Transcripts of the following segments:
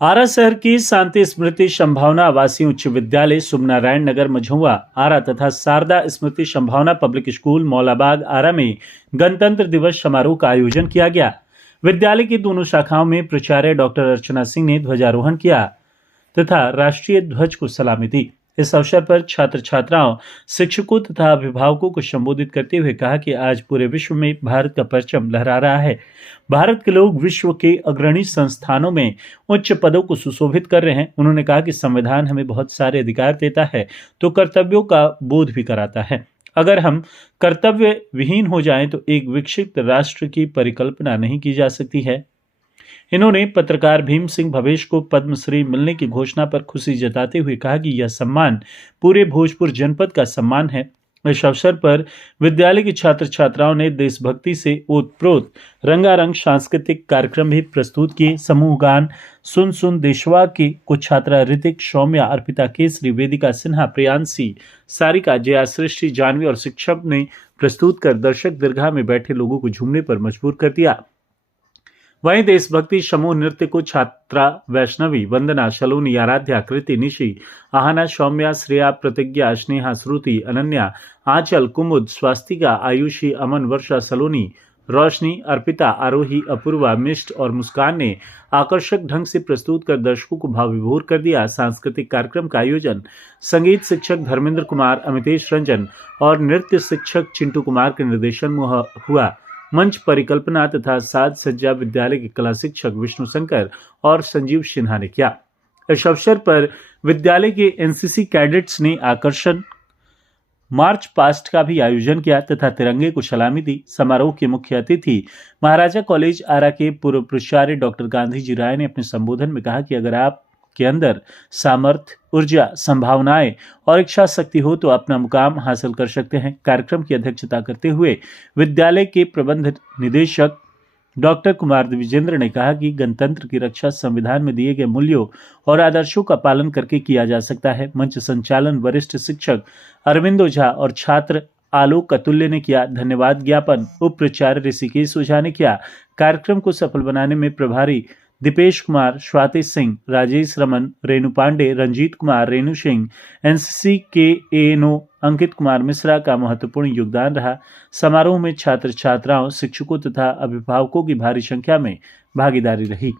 आरा शहर की शांति स्मृति संभावना आवासीय उच्च विद्यालय सुमनारायण नगर मझौआ आरा तथा शारदा स्मृति संभावना पब्लिक स्कूल मौलाबाग आरा में गणतंत्र दिवस समारोह का आयोजन किया गया। विद्यालय की दोनों शाखाओं में प्राचार्य डॉक्टर अर्चना सिंह ने ध्वजारोहण किया तथा राष्ट्रीय ध्वज को सलामी दी। इस अवसर पर छात्र छात्राओं, शिक्षकों तथा अभिभावकों को संबोधित करते हुए कहा कि आज पूरे विश्व में भारत का परचम लहरा रहा है। भारत के लोग विश्व के अग्रणी संस्थानों में उच्च पदों को सुशोभित कर रहे हैं। उन्होंने कहा कि संविधान हमें बहुत सारे अधिकार देता है तो कर्तव्यों का बोध भी कराता है। अगर हम कर्तव्य विहीन हो जाएं तो एक विकसित राष्ट्र की परिकल्पना नहीं की जा सकती है। इन्होंने पत्रकार भीम सिंह भवेश को पद्मश्री मिलने की घोषणा पर खुशी जताते हुए कहा कि यह सम्मान पूरे भोजपुर जनपद का सम्मान है। इस अवसर पर विद्यालय के छात्र छात्राओं ने देशभक्ति से ओतप्रोत रंगारंग सांस्कृतिक कार्यक्रम भी प्रस्तुत किए। समूह गान सुन सुन देशवा की कुछ छात्रा ऋतिक, सौम्या, अर्पिता केसरी, वेदिका सिन्हा, प्रियांशी, सारिका, जया सृष्टि, जानवी और शिक्षक ने प्रस्तुत कर दर्शक दीर्घा में बैठे लोगों को झूमने पर मजबूर कर दिया। वहीं देशभक्ति समूह नृत्य को छात्रा वैष्णवी, वंदना, शलोनी, आराध्या, कृति, निशि, आहना, सौम्या, श्रेया, प्रतिज्ञा, स्नेहा, श्रुति, अनन्या, आंचल, कुमुद, स्वास्तिका, आयुषी, अमन, वर्षा, सलोनी, रोशनी, अर्पिता, आरोही, अपूर्वा, मिष्ट और मुस्कान ने आकर्षक ढंग से प्रस्तुत कर दर्शकों को भाव विभोर कर दिया। सांस्कृतिक कार्यक्रम का आयोजन संगीत शिक्षक धर्मेंद्र कुमार, अमितेश रंजन और नृत्य शिक्षक चिंटू कुमार के निर्देशन में हुआ। मंच परिकल्पना तथा साज सज्जा विद्यालय के कला शिक्षक विष्णु शंकर और संजीव सिन्हा ने किया। इस अवसर पर विद्यालय के एनसीसी कैडेट्स ने आकर्षण मार्च पास्ट का भी आयोजन किया तथा तिरंगे को सलामी दी। समारोह के मुख्य अतिथि महाराजा कॉलेज आरा के पूर्व प्राचार्य डॉक्टर गांधी जी राय ने अपने संबोधन में कहा कि अगर आप के अंदर सामर्थ्य, ऊर्जा, संभावनाएं और इच्छा शक्ति हो तो अपना मुकाम हासिल कर सकते हैं। कार्यक्रम की अध्यक्षता करते हुए विद्यालय के प्रबंध निदेशक डॉक्टर कुमार द्विजेंद्र ने कहा कि गणतंत्र की रक्षा संविधान में दिए गए मूल्यों और आदर्शों का पालन करके किया जा सकता है। मंच संचालन वरिष्ठ शिक्षक अरविंदो झा और छात्र आलोक कतुल्य ने किया। धन्यवाद ज्ञापन उप प्राचार्य ऋषिकेश ओझा ने किया। कार्यक्रम को सफल बनाने में प्रभारी दीपेश कुमार, स्वाति सिंह, राजेश रमन, रेणु पांडे, रंजीत कुमार, रेणु सिंह, एनसीसी के एएनओ अंकित कुमार मिश्रा का महत्वपूर्ण योगदान रहा। समारोह में छात्र छात्राओं, शिक्षकों तथा अभिभावकों की भारी संख्या में भागीदारी रही।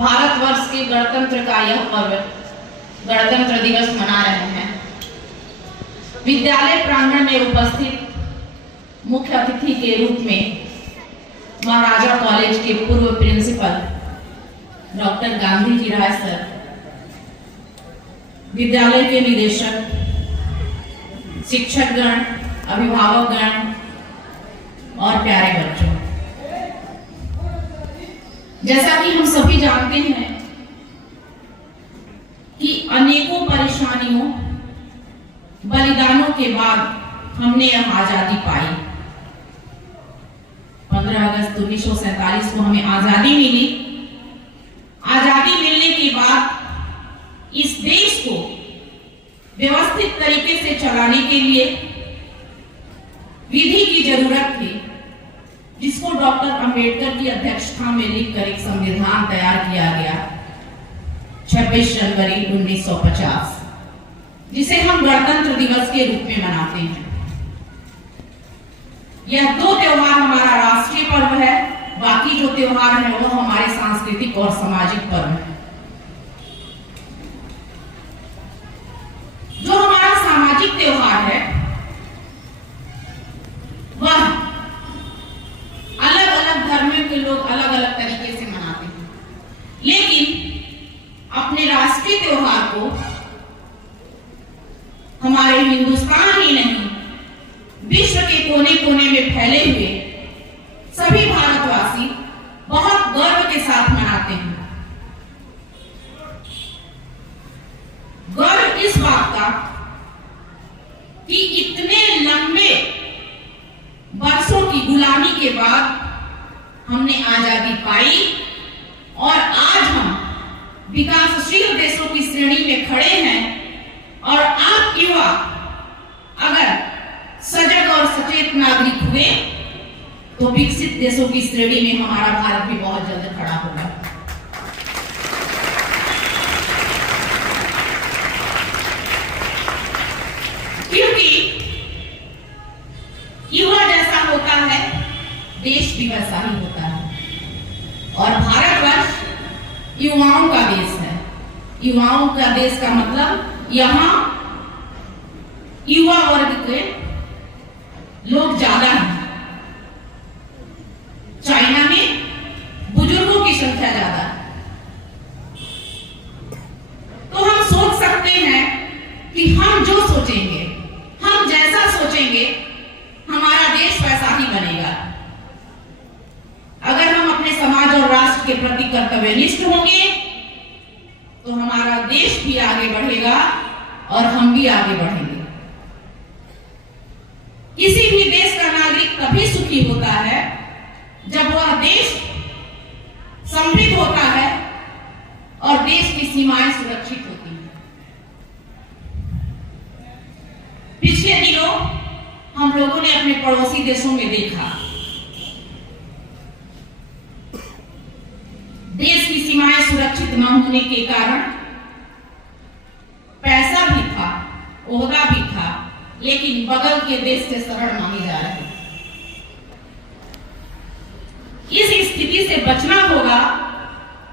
भारतवर्ष के गणतंत्र का यह पर्व गणतंत्र दिवस मना रहे हैं। विद्यालय प्रांगण में उपस्थित मुख्य अतिथि के रूप में महाराजा कॉलेज के पूर्व प्रिंसिपल डॉक्टर गांधी जी राय सर, विद्यालय के निदेशक, शिक्षकगण, अभिभावकगण और प्यारे बच्चों, जैसा कि हम सभी जानते हैं कि अनेकों परेशानियों, बलिदानों के बाद हमने यह आजादी पाई। 15 अगस्त 1947 को हमें आजादी मिली। आजादी मिलने के बाद इस देश को व्यवस्थित तरीके से चलाने के लिए विधि की जरूरत थी, जिसको डॉक्टर अंबेडकर की अध्यक्षता में लिखकर एक संविधान तैयार किया गया 26 जनवरी 1950, जिसे हम गणतंत्र दिवस के रूप में मनाते हैं। यह दो त्योहार हमारा राष्ट्रीय पर्व है, बाकी जो त्योहार है वो हमारे सांस्कृतिक और सामाजिक पर्व है। जो हमारा सामाजिक त्योहार है वह अलग अलग धर्मों के लोग अलग अलग तरीके से मनाते हैं, लेकिन अपने राष्ट्रीय त्योहार को हमारे हिंदुस्तान ही नहीं, विश्व के कोने कोने में फैले हुए सभी भारतवासी बहुत गर्व के साथ मनाते हैं। गर्व इस बात का कि इतने लंबे वर्षों की गुलामी के बाद हमने आजादी पाई और आज हम विकासशील देशों की श्रेणी में खड़े हैं। और आप युवा अगर सजग और सचेत नागरिक हुए तो विकसित देशों की श्रेणी में हमारा भारत भी बहुत जल्द खड़ा होगा। क्योंकि युवा जैसा होता है देश भी वैसा ही होता है, और भारतवर्ष युवाओं का देश है। युवाओं का देश का मतलब यहाँ युवा वर्ग के लोग ज्यादा हैं। चाइना में बुजुर्गों की संख्या ज्यादा है। तो हम सोच सकते हैं कि हम जो सोचेंगे, हम जैसा सोचेंगे, हमारा देश वैसा ही बनेगा। अगर हम अपने समाज और राष्ट्र के प्रति कर्तव्यनिष्ठ होंगे तो हमारा देश भी आगे बढ़ेगा और हम भी आगे बढ़ेंगे। किसी भी देश का नागरिक तभी सुखी होता है जब वह देश समृद्ध होता है और देश की सीमाएं सुरक्षित होती हैं। पिछले दिनों हम लोगों ने अपने पड़ोसी देशों में देखा, देश की सीमाएं सुरक्षित न होने के कारण पैसा भी था, ओहदा भी था, लेकिन बगल के देश से शरण मांगे जा रहे। इस स्थिति से बचना होगा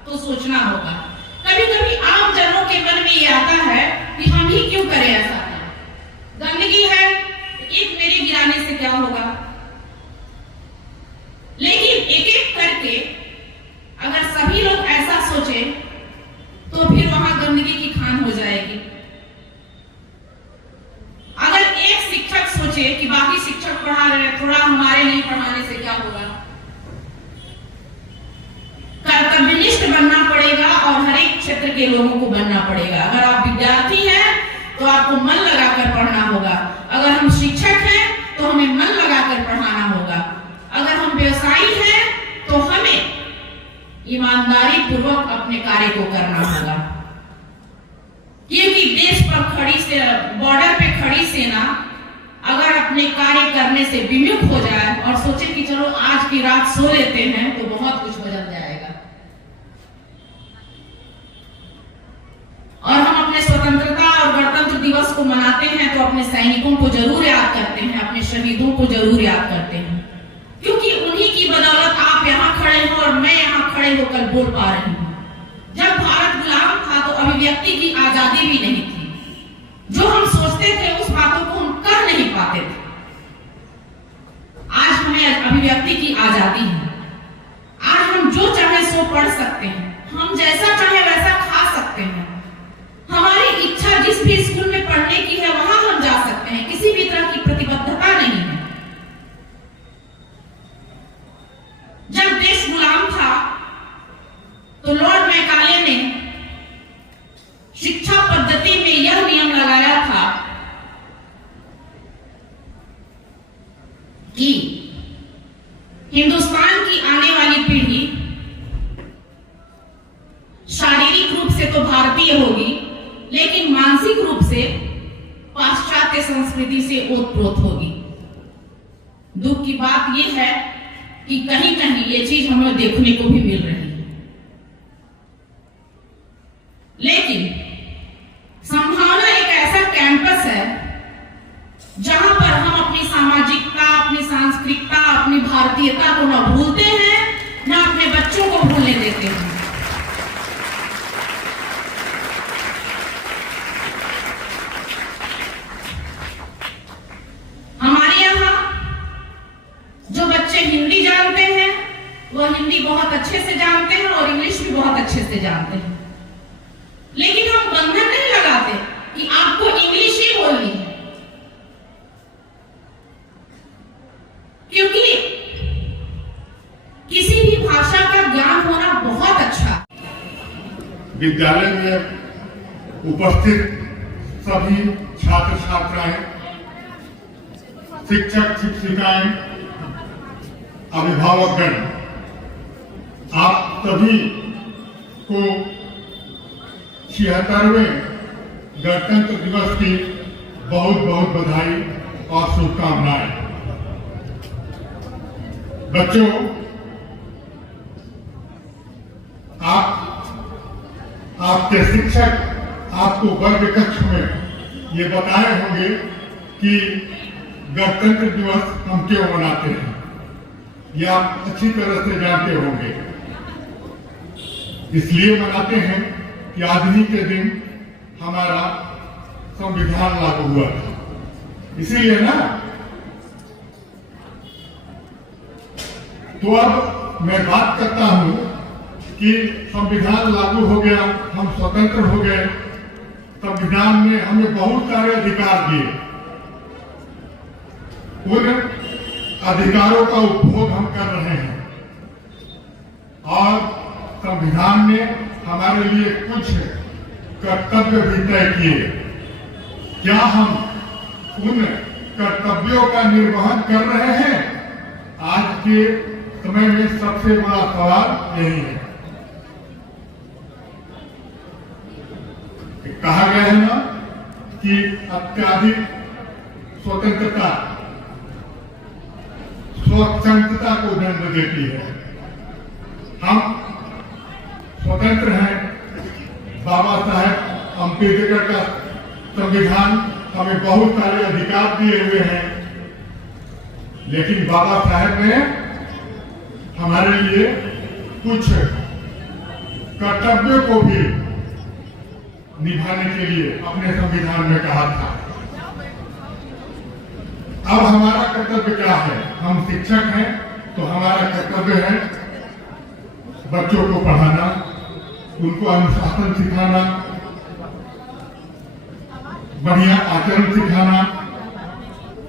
तो सोचना होगा। कभी कभी आम जनों के मन में यह आता है कि हम ही क्यों करें ऐसा। गंदगी है, एक मेरे गिराने से क्या होगा, होगा, हमारे नहीं पढ़ाने से क्या होगा। कर्तव्यनिष्ठ बनना पड़ेगा और हर एक क्षेत्र के लोगों को बनना पड़ेगा। अगर आप विद्यार्थी हैं तो आपको मन लगाकर पढ़ना होगा, अगर हम शिक्षक हैं तो हमें मन लगाकर पढ़ाना होगा, अगर हम व्यवसायी हैं तो हमें ईमानदारी पूर्वक अपने कार्य को करना होगा। क्योंकि देश पर खड़ी से बॉर्डर पे खड़ी सेना अगर अपने कार्य करने से विमुख हो जाए और सोचे कि चलो आज की रात सो लेते हैं तो बहुत कुछ बदल जाएगा। और हम अपने स्वतंत्रता और गणतंत्र दिवस को मनाते हैं तो अपने सैनिकों को जरूर याद करते हैं, अपने शहीदों को जरूर याद करते हैं, क्योंकि उन्हीं की बदौलत आप यहाँ खड़े हो और मैं यहाँ खड़े होकर बोल पा रही हूँ। जब भारत गुलाम था तो अभिव्यक्ति की आजादी भी नहीं थी। जो हम सोचते थे उस बातों को हम कर नहीं पाते थे। आज हमें अभिव्यक्ति की आजादी है। आज हम जो चाहे सो पढ़ सकते हैं, हम जैसा चाहे वैसा खा सकते हैं। हमारी इच्छा जिस भी स्कूल में पढ़ने की है वहां हम जा सकते हैं, किसी भी तरह की प्रतिबद्धता नहीं है। जब देश गुलाम था तो लॉर्ड मैकाले ने शिक्षा पद्धति में यह नियम लगाया था कि हिंदुस्तान की आने वाली पीढ़ी शारीरिक रूप से तो भारतीय होगी, लेकिन मानसिक रूप से पाश्चात्य संस्कृति से ओतप्रोत होगी। दुख की बात यह है कि कहीं कहीं ये चीज हमें देखने को भी मिल रही है। लेकिन संभावना एक ऐसा कैंपस है जहां पर हम अपनी सामाजिकता, अपनी सांस्कृतिकता, अपनी भारतीयता को न भूलते हैं, न अपने बच्चों को भूलने देते हैं। हमारे यहाँ जो बच्चे हिंदी जानते हैं वह हिंदी बहुत अच्छे से जानते हैं और इंग्लिश भी बहुत अच्छे से जानते हैं, लेकिन हम बंधन नहीं लगाते कि आपको इंग्लिश ही बोलनी है, क्योंकि किसी भी भाषा का ज्ञान होना बहुत अच्छा। विद्यालय में उपस्थित सभी छात्र छात्राएं, शिक्षक शिक्षिकाएं, अभिभावकगण, आप सभी को 76वें गणतंत्र दिवस की बहुत बहुत बधाई और शुभकामनाएं। बच्चों, आपके शिक्षक आपको वर्ग कक्ष में ये बताए होंगे कि गणतंत्र दिवस हम क्यों मनाते हैं, ये आप अच्छी तरह से जानते होंगे। इसलिए मनाते हैं कि आज ही के दिन हमारा संविधान लागू हुआ था, इसीलिए ना। तो अब मैं बात करता हूं कि संविधान लागू हो गया, हम स्वतंत्र हो गए, संविधान ने हमें बहुत सारे अधिकार दिए। उन अधिकारों का उपभोग हम कर रहे हैं और संविधान ने हमारे लिए कुछ कर्तव्य भी तय किए। क्या हम उन कर्तव्यों का निर्वहन कर रहे हैं? आज के समय में सबसे बड़ा सवाल यही है। कहा गया है ना कि अत्यधिक स्वतंत्रता स्वतंत्रता को जन्म देती है। हम स्वतंत्र हैं। बाबा साहेब अम्बेडकर का संविधान हमें बहुत सारे अधिकार दिए हुए हैं, लेकिन बाबा साहेब ने हमारे लिए कुछ कर्तव्यों को भी निभाने के लिए अपने संविधान में कहा था। अब हमारा कर्तव्य क्या है? हम शिक्षक हैं तो हमारा कर्तव्य है बच्चों को पढ़ाना, उनको अनुशासन सिखाना, बढ़िया आचरण सिखाना,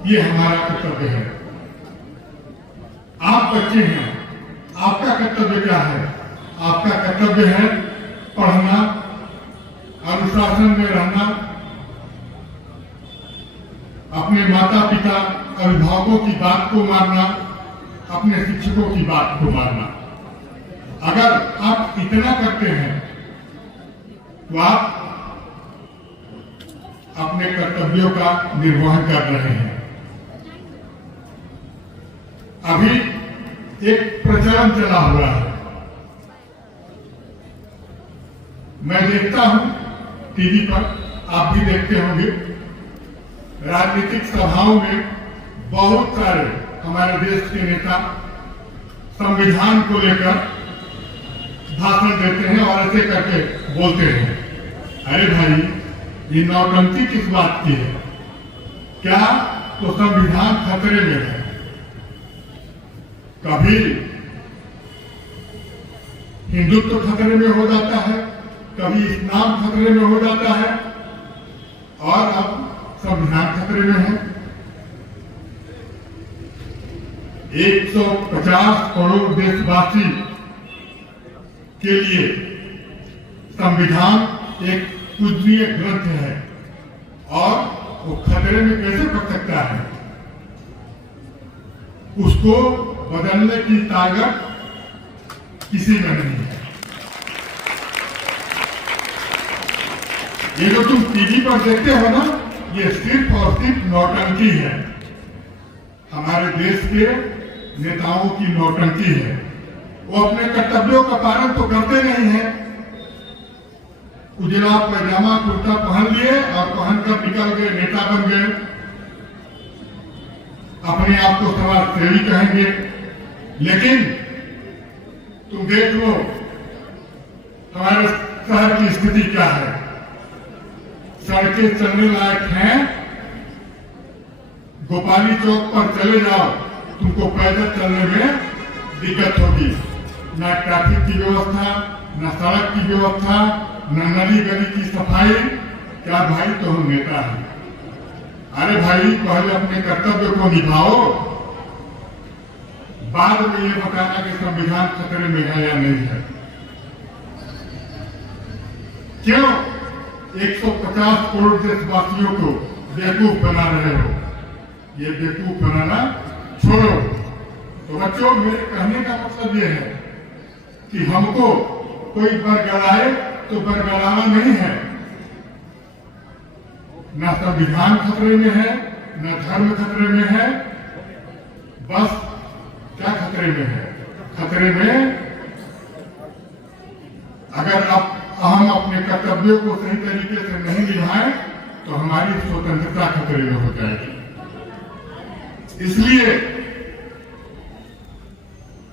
ये हमारा कर्तव्य है। आप बच्चे हैं, आपका कर्तव्य क्या है? आपका कर्तव्य है पढ़ना, अनुशासन में रहना, अपने माता पिता अभिभावकों की बात को मानना, अपने शिक्षकों की बात को मानना। अगर आप इतना करते हैं तो आप अपने कर्तव्यों का निर्वहन कर रहे हैं। अभी एक प्रचलन चला हुआ है, मैं देखता हूं टीवी पर, आप भी देखते होंगे, राजनीतिक सभाओं में बहुत सारे हमारे देश के नेता संविधान को लेकर भाषण देते हैं और ऐसे करके बोलते हैं। अरे भाई, ये नौटंकी किस बात की है? क्या तो संविधान खतरे में है? कभी हिंदुत्व खतरे में हो जाता है, कभी इस्लाम खतरे में हो जाता है, और अब संविधान खतरे में है। 150 करोड़ देशवासी के लिए संविधान एक पूजनीय ग्रंथ है, और वो खतरे में कैसे पड़ सकता है? उसको बदलने की ताकत किसी में नहीं है। ये जो तुम टीवी पर देखते हो ना, ये सिर्फ और सिर्फ नौटंकी है, हमारे देश के नेताओं की नौटंकी है। वो अपने कर्तव्यों का पालन तो करते नहीं है। उजला पैजामा कुर्ता पहन लिए और पहनकर निकल गए, नेता बन गए, अपने आप को समाजसेवी कहेंगे। लेकिन तुम देख लो हमारे शहर की स्थिति क्या है। सड़कें चलने लायक हैं, गोपाली चौक पर चले जाओ, तुमको पैदल चलने में दिक्कत होगी। न ट्रैफिक की व्यवस्था, न सड़क की व्यवस्था, न नली गली की सफाई। क्या भाई तो हम नेता हैं? अरे भाई, पहले अपने कर्तव्य को निभाओ, बाद में ये बताना कि संविधान खतरे में है या नहीं है। क्यों 150 करोड़ देशवासियों को बेवकूफ बना रहे हो? ये बेवकूफ बनाना छोड़ो। तो बच्चों, मेरे कहने का मतलब ये है कि हमको कोई बरगलाए तो बरगलाना नहीं है। न संविधान खतरे में है, न धर्म खतरे में है। बस क्या खतरे में है? खतरे में अगर हम अपने कर्तव्यों को सही तरीके से नहीं निभाएं तो हमारी स्वतंत्रता खतरे में हो जाएगी। इसलिए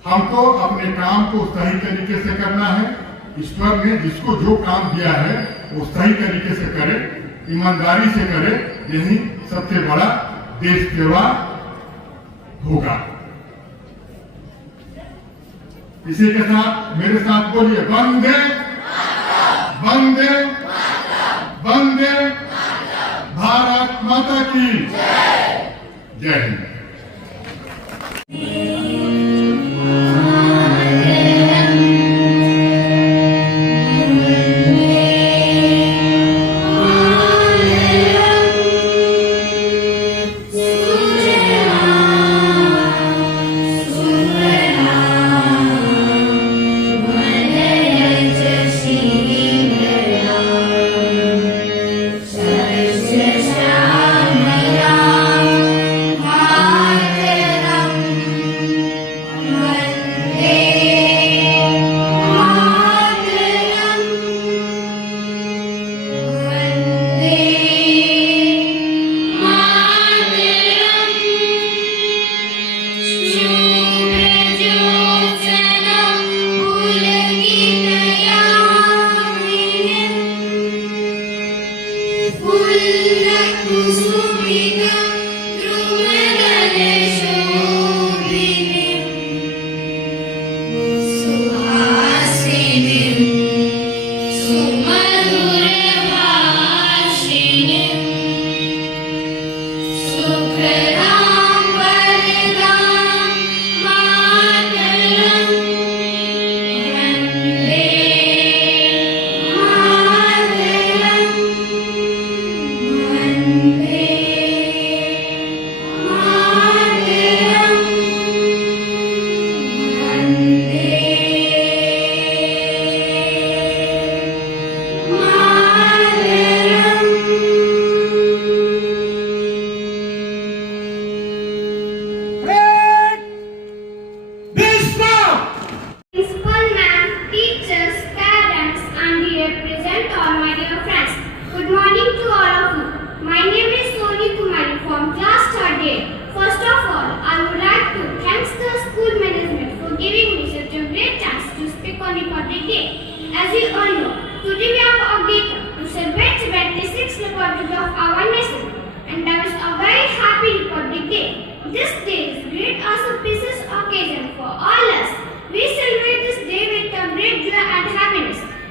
हमको अपने काम को सही तरीके से करना है। ईश्वर ने जिसको जो काम दिया है वो सही तरीके से करे, ईमानदारी से करे। यही सबसे बड़ा देश सेवा होगा। इसी के साथ मेरे साथ बोलिए, वंदे वंदे वंदे भारत माता की जय Hind.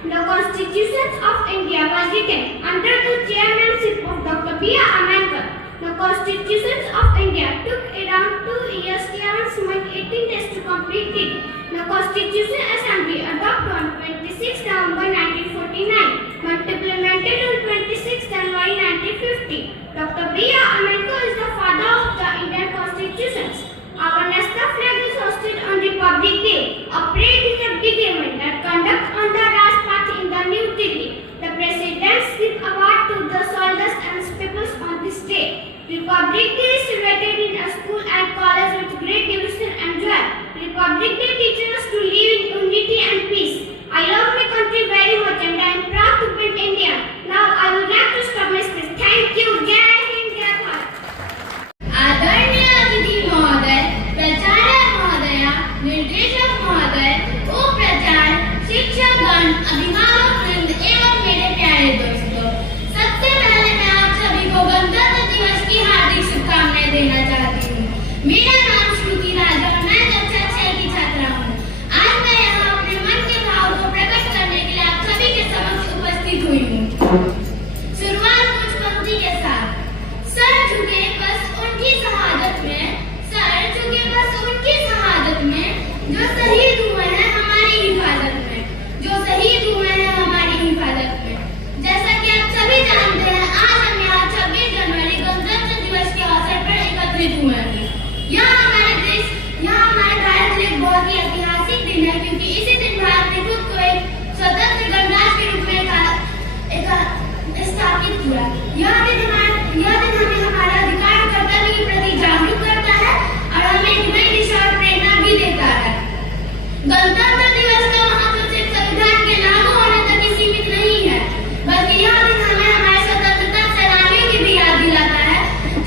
The Constitution of India was written under the chairmanship of Dr. B. R. Ambedkar. The Constitution of India took around 2 years, 11 months, 18 days to complete it. The Constitution Assembly adopted on 26 November 1949, but implemented on 26 January 1950. Dr. B. R. Ambedkar is the father of the Indian Constitutions. Our national flag is hosted on Republic Day. A parade is a big event that conducts on the Rajpath in the New Delhi. The presidents give award to the soldiers and peoples on this day. Republic Day is celebrated in a school and college with great devotion and joy. Republic Day teaches us to live in unity and peace. I love my country very much and I am proud to be Indian. Now I would like to stop my speech. Thank you. Jai Hind, Jai Bharat. आदरणीय अतिथि महोदय, प्राचार्य महोदया, निर्देशक महोदय, उपाचार्य, शिक्षकगण, अभिभावक वृंद एवं मेरे प्यारे दोस्तों, सबसे पहले मैं आप सभी को गणतंत्र दिवस की हार्दिक शुभकामनाएं देना चाहती हूँ। मेरा नाम श्रुति राज और मैं कक्षा 6 की छात्रा हूँ। आज मैं यहाँ अपने मन के भाव को प्रकट करने के लिए आप सभी के समक्ष उपस्थित हुई हूँ। शुरुआत कुछ पंक्ति के साथ। सर झुके बस उनकी शहादत में, सर झुके बस उनकी शहादत में, जो शहीद हुए हैं हमारी हिफाजत में, जो शहीद हुए हैं हमारी हिफाजत में। जैसा कि आप सभी जानते हैं, आज हम यहाँ 26 जनवरी गणतंत्र दिवस के अवसर पर एकत्रित हुए हैं। यह हमारे भारत के लिए बहुत ही ऐतिहासिक दिन है, क्योंकि इसी दिन भारत ने खुद को एक स्वतंत्र गणराज्य के रूप में स्थापित किया। यह दिन हमें हमारे अधिकार और कर्तव्य के प्रति जागरूक करता है और हमें एक नई दिशा और प्रेरणा भी देता है। गणतंत्र दिवस का महत्व सिर्फ संविधान के लागू होने तक ही सीमित नहीं है, बल्कि यह दिन हमें हमारे स्वतंत्रता सेनानियों की भी याद दिलाता है,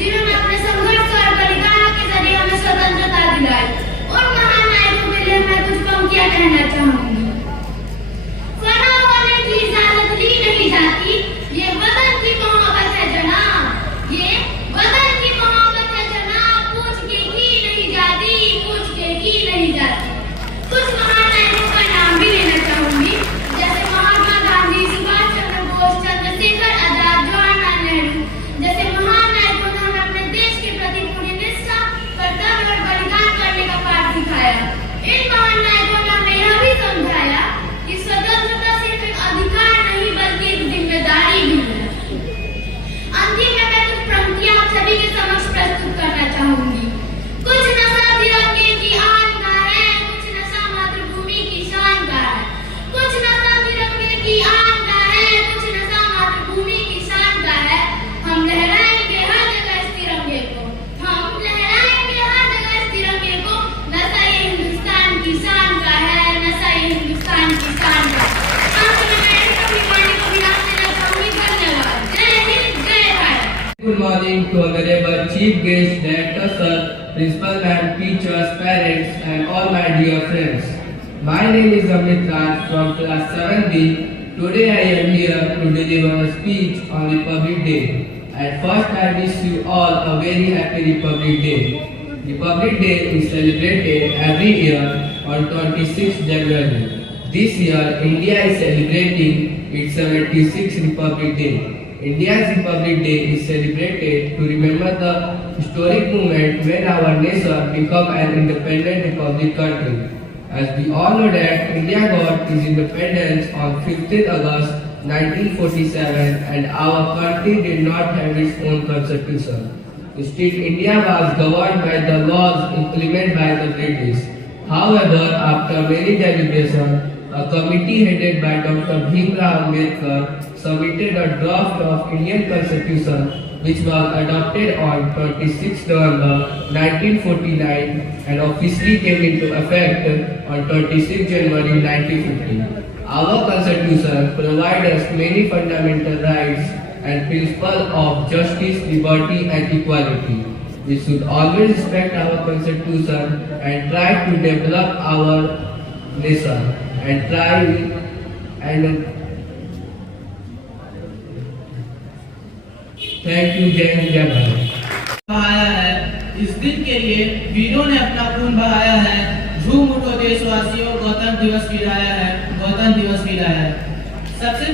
जिन्होंने अपने संघर्ष और बलिदानों के जरिए हमें स्वतंत्रता दिलाई। उन महान नायकों के लिए मैं कुछ पंक्तियां कहना चाहूंगी। फना होने की इजाजत ली नहीं जाती, ये वतन की मोहब्बत है जनाब, ये वतन की मोहब्बत है जनाब, पूछ के की नहीं जाती, पूछ के की नहीं जाती। कुछ महान नायकों का नाम भी लेना चाहूंगी, जैसे महात्मा गांधी, सुभाष चंद्र बोस, चंद्रशेखर आजाद, जवाहरलाल नेहरू। जैसे महान नायकों ने हमें अपने देश के प्रति पूरी निष्ठा, कर्तव्य और बलिदान करने का पाठ सिखाया। इन महान नायकों ने हमें यह भी समझाया कि स्वतंत्रता सिर्फ एक अधिकार नहीं, बल्कि एक जिम्मेदारी भी है। अंतिम में मैं कुछ पंक्तियां आप सभी के समक्ष प्रस्तुत करना चाहूंगी। कुछ नशा तिरंगे की आन का है, कुछ नशा मातृभूमि की शान का है। कुछ नशा तिरंगे की आन का है, कुछ नशा मातृभूमि की शान का है। हम लहराएंगे हर जगह इस तिरंगे को, हम लहराएंगे हर जगह इस तिरंगे को। नशा ये हिंदुस्तान की शान का है, नशा ये हिंदुस्तान की शान का है। Good morning to Honorable Chief Guest, Director Sir, Principal Ma'am, teachers, parents and all my dear friends. My name is Amit Raj from class 7B. Today I am here to deliver a speech on Republic Day. At first I wish you all a very happy Republic Day. Republic Day is celebrated every year on 26 January. This year India is celebrating its 76th Republic Day. India's Republic Day is celebrated to remember the historic moment when our nation became an independent republic country. As we all know that India got its independence on 15th August 1947 and our country did not have its own constitution. Instead, India was governed by the laws implemented by the British. However, after many deliberations, a committee headed by Dr. Bhimrao Ambedkar submitted a draft of Indian Constitution which was adopted on 26 November 1949 and officially came into effect on 26 January 1950. Our Constitution provides us many fundamental rights and principles of justice, liberty and equality. We should always respect our Constitution and try to develop our nation and thank you. जय हिंद, जय भारत। बहाया है, इस दिन के लिए वीरों ने अपना खून बहाया है। झूम उठो देशवासियों, गणतंत्र दिवस की राय है, गणतंत्र दिवस की राय है। सबसे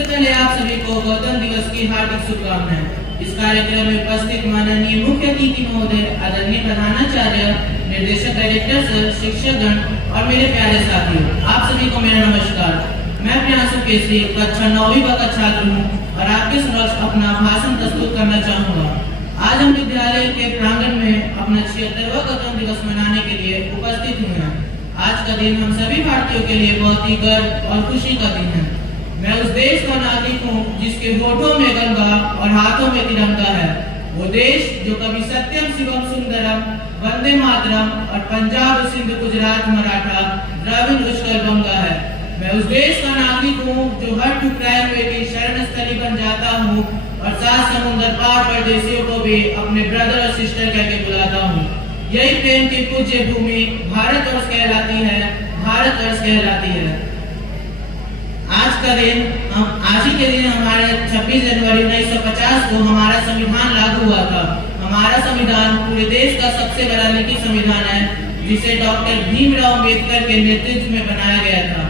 पहले आप सभी को गणतंत्र दिवस की हार्दिक शुभकामनाएं। इस कार्यक्रम में उपस्थित माननीय मुख्य अतिथि महोदय, आदरणीय प्रधानाचार्य, निर्देशक डायरेक्टर सर, शिक्षकगण और मेरे प्यारे साथियों, आप सभी को मेरा नमस्कार। मैं प्रियांशु केसरी कक्षा 9वीं का छात्र हूँ और आपके समक्ष अपना भाषण प्रस्तुत करना चाहूँगा। आज हम विद्यालय के प्रांगण में अपना 76वां गणतंत्र दिवस मनाने के लिए उपस्थित हुए हैं। आज का दिन हम सभी भारतीयों के लिए बहुत ही गर्व और खुशी का दिन है। मैं उस देश का नागरिक हूँ जिसके होठों में गंगा और हाथों में तिरंगा है। वो देश जो कभी सत्यम शिवम सुंदरम, वंदे मातरम और पंजाब, सिंध, गुजरात, मराठा, द्रविड़, उत्कल, गंगा है। मैं उस देश का नागरिक हूँ जो हर ठुकराए हुए की शरण स्थली बन जाता हूँ और 7 समुद्र पार परदेशियों को भी अपने ब्रदर और सिस्टर कहकर बुलाता हूँ। यही प्रेम की पूज्य भूमि भारतवर्ष कहलाती है, भारतवर्ष कहलाती है। आज ही के दिन हमारे 26 जनवरी 1950 को हमारा संविधान लागू हुआ था। हमारा संविधान पूरे देश का सबसे बड़ा लिखित संविधान है, जिसे डॉक्टर भीमराव अंबेडकर के नेतृत्व में बनाया गया था।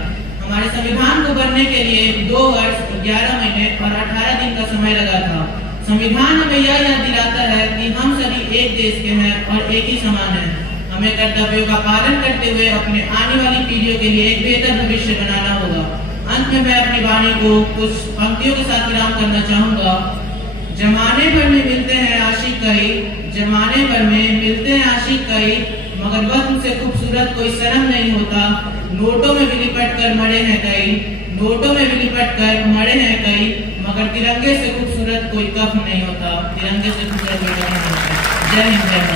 हमारे संविधान को बनने के लिए 2 वर्ष 11 महीने और 18 दिन का समय लगा था। संविधान हमें यह याद दिलाता है कि हम सभी एक देश के हैं और एक ही समान हैं। हमें कर्तव्यों का पालन करते हुए अपने आने वाली पीढ़ियों के लिए एक बेहतर भविष्य बनाना होगा। अंत में मैं अपनी वाणी को कुछ पंक्तियों के साथ विराम करना चाहूंगा। जमाने भर में मिलते हैं आशिक कई, जमाने भर में मिलते हैं आशिक कई, मगर वक्त से खूबसूरत कोई शर्म नहीं होता। नोटों में भी लिपट कर मरे हैं कई, नोटों में भी लिपट कर मरे हैं कई, मगर तिरंगे से खूबसूरत कोई कफ नहीं होता, तिरंगे से खूबसूरत कोई कफ नहीं होता। जय हिंद, जय भारत।